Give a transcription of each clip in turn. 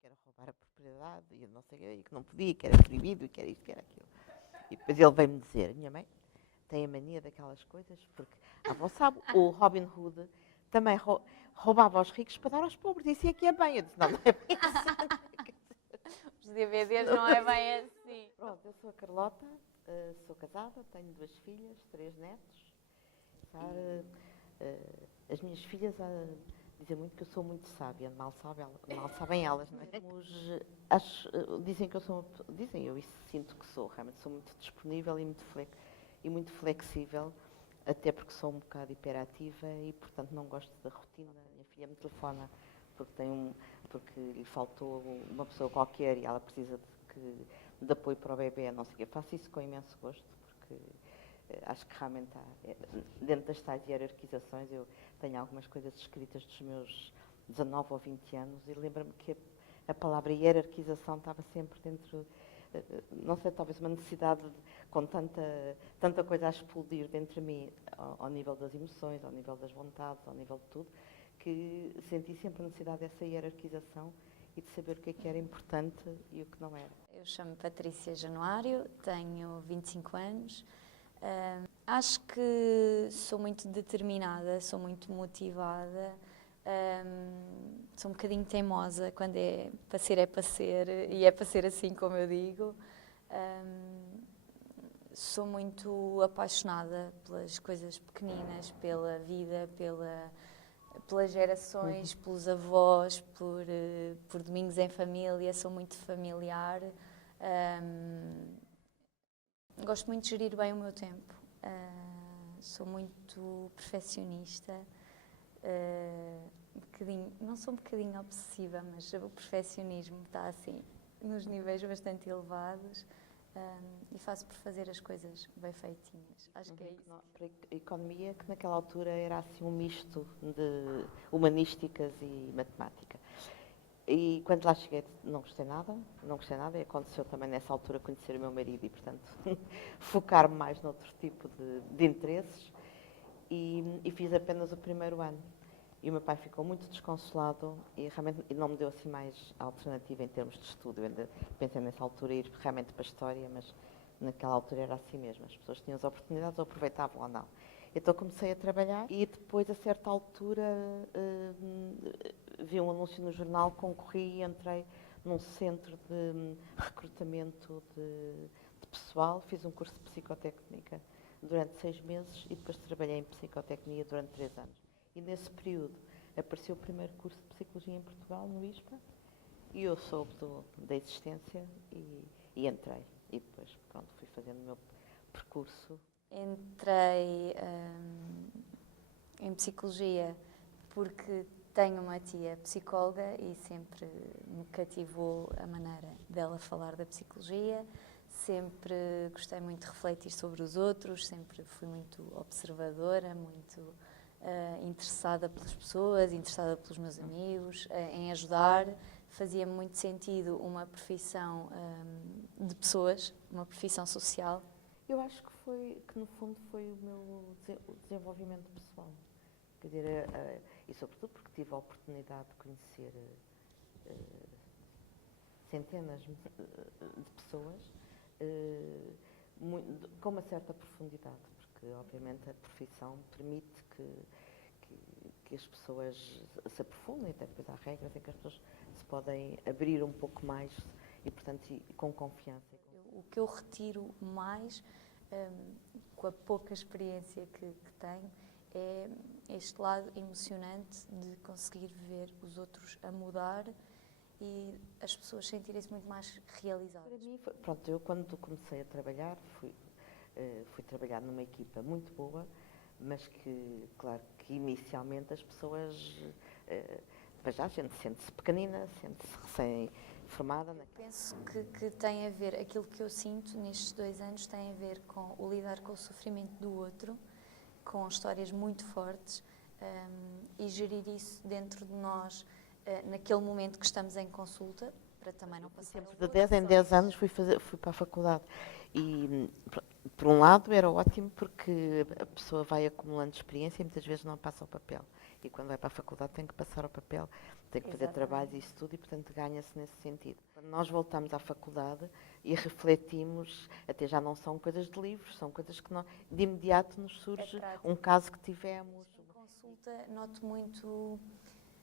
que era roubar a propriedade, e eu não sei, e que não podia, que era proibido, e que era isto, que era aquilo. E depois ele veio-me dizer, minha mãe tem a mania daquelas coisas, porque a avó sabe, o Robin Hood também roubava aos ricos para dar aos pobres, isso é que é bem. Eu disse, não, não é bem assim. Os DVDs não é bem assim. Pronto, eu sou a Carlota, sou casada, tenho 2 filhas, 3 netos. As minhas filhas dizem muito que eu sou muito sábia, mal sabem elas, não é? Dizem que eu sou, dizem, eu isso sinto que sou, realmente sou muito disponível e muito flexível, até porque sou um bocado hiperativa e, portanto, não gosto da rotina. A minha filha me telefona porque lhe faltou uma pessoa qualquer e ela precisa de apoio para o bebê, não sei o quê. Faço isso com imenso gosto, porque acho que realmente dentro das tais hierarquizações, eu tenho algumas coisas escritas dos meus 19 ou 20 anos e lembro-me que a palavra hierarquização estava sempre dentro, não sei, talvez uma necessidade, com tanta coisa a explodir dentro de mim, ao nível das emoções, ao nível das vontades, ao nível de tudo, que senti sempre a necessidade dessa hierarquização e de saber o que era importante e o que não era. Eu chamo-me Patrícia Januário, tenho 25 anos. Acho que sou muito determinada, sou muito motivada, sou um bocadinho teimosa, quando é para ser, e é para ser assim como eu digo. Sou muito apaixonada pelas coisas pequeninas, pela vida, pelas gerações, pelos avós, por domingos em família, sou muito familiar. Gosto muito de gerir bem o meu tempo, sou muito perfeccionista, não sou um bocadinho obsessiva, mas o perfeccionismo está assim, nos níveis bastante elevados, e faço por fazer as coisas bem feitinhas. Acho que é isso. Para a economia, que naquela altura era assim um misto de humanísticas e matemática. E quando lá cheguei não gostei nada, e aconteceu também nessa altura conhecer o meu marido e, portanto, focar-me mais noutro tipo de interesses e fiz apenas o primeiro ano. E o meu pai ficou muito desconsolado e realmente não me deu assim mais alternativa em termos de estudo. Eu ainda pensei nessa altura ir realmente para a história, mas naquela altura era assim mesmo. As pessoas tinham as oportunidades, ou aproveitavam ou não. Então comecei a trabalhar e depois, a certa altura, vi um anúncio no jornal, concorri e entrei num centro de recrutamento de pessoal. Fiz um curso de psicotécnica durante 6 meses e depois trabalhei em psicotecnia durante 3 anos. E nesse período apareceu o primeiro curso de psicologia em Portugal, no ISPA, e eu soube da existência e entrei. E depois, pronto, fui fazendo o meu percurso. Entrei em psicologia porque tenho uma tia psicóloga e sempre me cativou a maneira dela falar da psicologia. Sempre gostei muito de refletir sobre os outros, sempre fui muito observadora, muito interessada pelas pessoas, interessada pelos meus amigos, em ajudar. Fazia muito sentido uma profissão de pessoas, uma profissão social. Eu acho que no fundo foi o meu desenvolvimento pessoal. Quer dizer, e sobretudo porque tive a oportunidade de conhecer centenas de pessoas com uma certa profundidade, porque obviamente a profissão permite que as pessoas se aprofundem, até depois há regras em que as pessoas se podem abrir um pouco mais e, portanto, com confiança. O que eu retiro mais, com a pouca experiência que tenho, é este lado emocionante de conseguir ver os outros a mudar e as pessoas sentirem-se muito mais realizadas. Para mim, pronto, eu quando comecei a trabalhar, fui trabalhar numa equipa muito boa, mas que, claro, que inicialmente as pessoas, para já a gente sente-se pequenina, sente-se recém-formada. Penso que tem a ver, aquilo que eu sinto nestes 2 anos tem a ver com o lidar com o sofrimento do outro, com histórias muito fortes, e gerir isso dentro de nós, naquele momento que estamos em consulta, para também não passar ao De 10 em 10 anos fui para a faculdade e por um lado era ótimo porque a pessoa vai acumulando experiência e muitas vezes não passa ao papel. E quando vai para a faculdade tem que passar ao papel, tem que fazer Exatamente. trabalhos e isso tudo e, portanto, ganha-se nesse sentido. Quando nós voltamos à faculdade e refletimos, até já não são coisas de livros, são coisas que de imediato nos surge um caso que tivemos. Em consulta noto muito,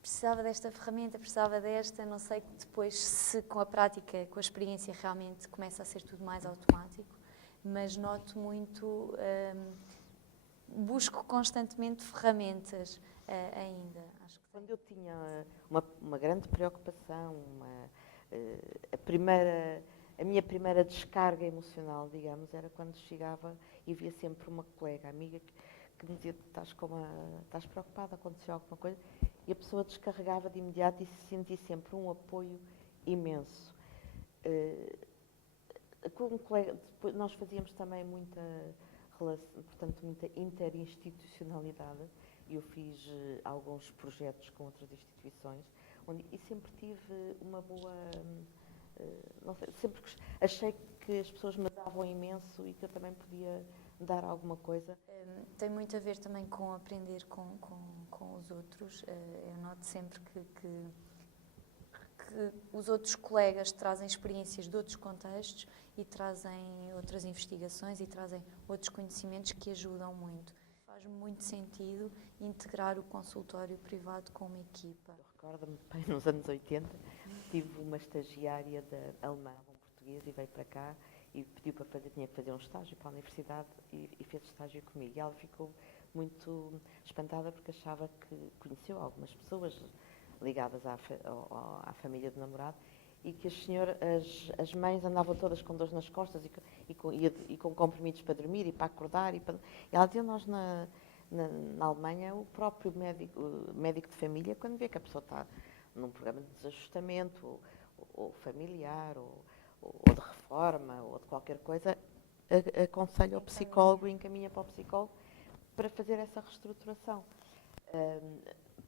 precisava desta ferramenta, precisava desta, não sei depois se com a prática, com a experiência realmente começa a ser tudo mais automático, mas noto muito, busco constantemente ferramentas ainda. Acho que quando eu tinha uma grande preocupação, a minha primeira descarga emocional, digamos, era quando chegava e via sempre uma colega, amiga, que me dizia: estás preocupada, aconteceu alguma coisa? E a pessoa descarregava de imediato e senti sempre um apoio imenso. Com um colega, depois nós fazíamos também muita interinstitucionalidade. Eu fiz alguns projetos com outras instituições e sempre tive uma boa... não sei, sempre achei que as pessoas me davam imenso e que eu também podia dar alguma coisa. Tem muito a ver também com aprender com os outros. Eu noto sempre que os outros colegas trazem experiências de outros contextos e trazem outras investigações e trazem outros conhecimentos que ajudam muito. Faz muito sentido integrar o consultório privado com uma equipa. Recordo-me bem, nos anos 80, tive uma estagiária alemã, um português, e veio para cá e pediu para fazer, tinha que fazer um estágio para a universidade e fez estágio comigo. E ela ficou muito espantada porque achava que conheceu algumas pessoas ligadas à família do namorado e que as mães andavam todas com dores nas costas e com comprimidos para dormir e para acordar. E ela dizia: nós na Alemanha, o próprio médico de família, quando vê que a pessoa está num programa de desajustamento ou familiar ou de reforma ou de qualquer coisa, aconselha o psicólogo e encaminha para o psicólogo para fazer essa reestruturação.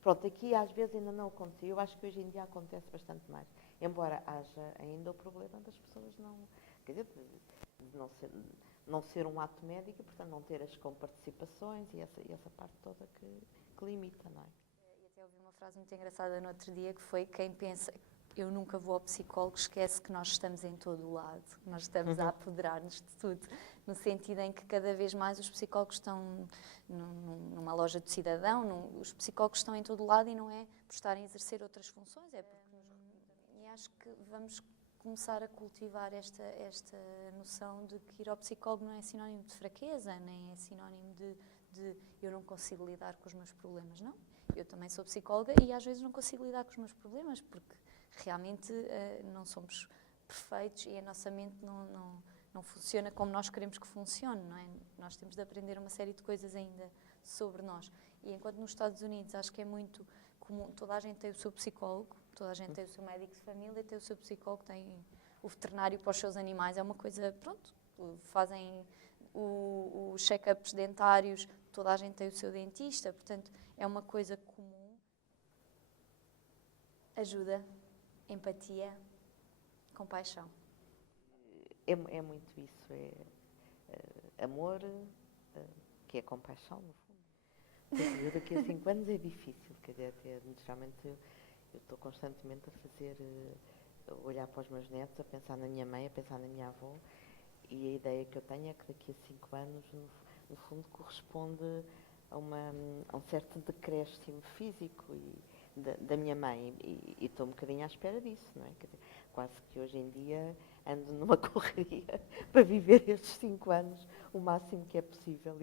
Pronto, aqui às vezes ainda não aconteceu. Eu acho que hoje em dia acontece bastante mais. Embora haja ainda o problema das pessoas quer dizer, de não ser um ato médico, portanto não ter as comparticipações e essa parte toda que limita, não é? E até ouvi uma frase muito engraçada no outro dia que foi: quem pensa eu nunca vou ao psicólogo esquece que nós estamos em todo o lado, nós estamos a apoderar-nos de tudo, no sentido em que cada vez mais os psicólogos estão numa loja de cidadão, os psicólogos estão em todo o lado e não é por estarem a exercer outras funções, é porque e acho que vamos começar a cultivar esta noção de que ir ao psicólogo não é sinónimo de fraqueza, nem é sinónimo de eu não consigo lidar com os meus problemas, não. Eu também sou psicóloga e às vezes não consigo lidar com os meus problemas porque realmente não somos perfeitos e a nossa mente não funciona como nós queremos que funcione, não é? Nós temos de aprender uma série de coisas ainda sobre nós. E enquanto nos Estados Unidos acho que é muito comum, toda a gente tem o seu psicólogo, toda a gente tem o seu médico de família, tem o seu psicólogo, tem o veterinário para os seus animais, é uma coisa, pronto, fazem os check-ups dentários, toda a gente tem o seu dentista, portanto é uma coisa comum. Ajuda, empatia, compaixão. É muito isso, amor, que é compaixão, no fundo. Eu daqui a 5 anos é difícil, quer dizer, geralmente eu estou constantemente a fazer, olhar para os meus netos, a pensar na minha mãe, a pensar na minha avó, e a ideia que eu tenho é que daqui a 5 anos, no fundo, corresponde a um certo decréscimo físico da minha mãe, e estou um bocadinho à espera disso, não é? Quer dizer, quase que hoje em dia ando numa correria para viver estes 5 anos o máximo que é possível.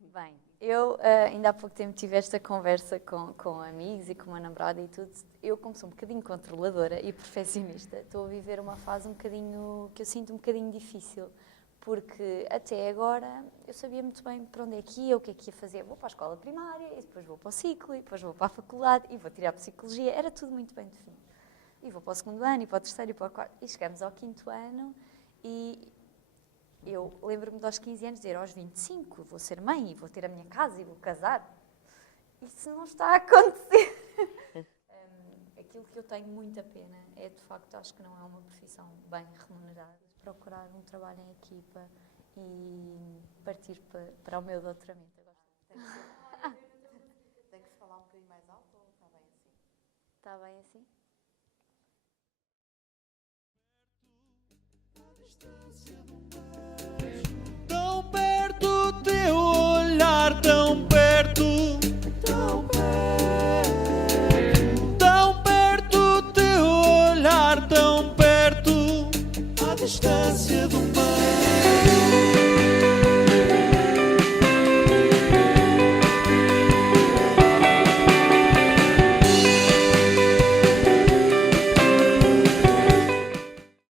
Bem, eu ainda há pouco tempo tive esta conversa com amigos e com uma namorada e tudo. Eu, como sou um bocadinho controladora e perfeccionista, estou a viver uma fase que eu sinto um bocadinho difícil, porque até agora eu sabia muito bem para onde é que ia, o que é que ia fazer. Vou para a escola primária, e depois vou para o ciclo, e depois vou para a faculdade, e vou tirar psicologia. Era tudo muito bem definido. E vou para o segundo ano, e para o terceiro, e para o quarto. E chegamos ao quinto ano, e eu lembro-me de aos 15 anos dizer: aos 25 vou ser mãe, e vou ter a minha casa, e vou casar. Isso não está a acontecer. Aquilo que eu tenho muita pena é, de facto, acho que não é uma profissão bem remunerada. Procurar um trabalho em equipa e partir para o meu doutoramento. Tem que se falar um bocadinho mais alto ou está bem assim? Está bem assim? Tão perto, teu olhar tão perto.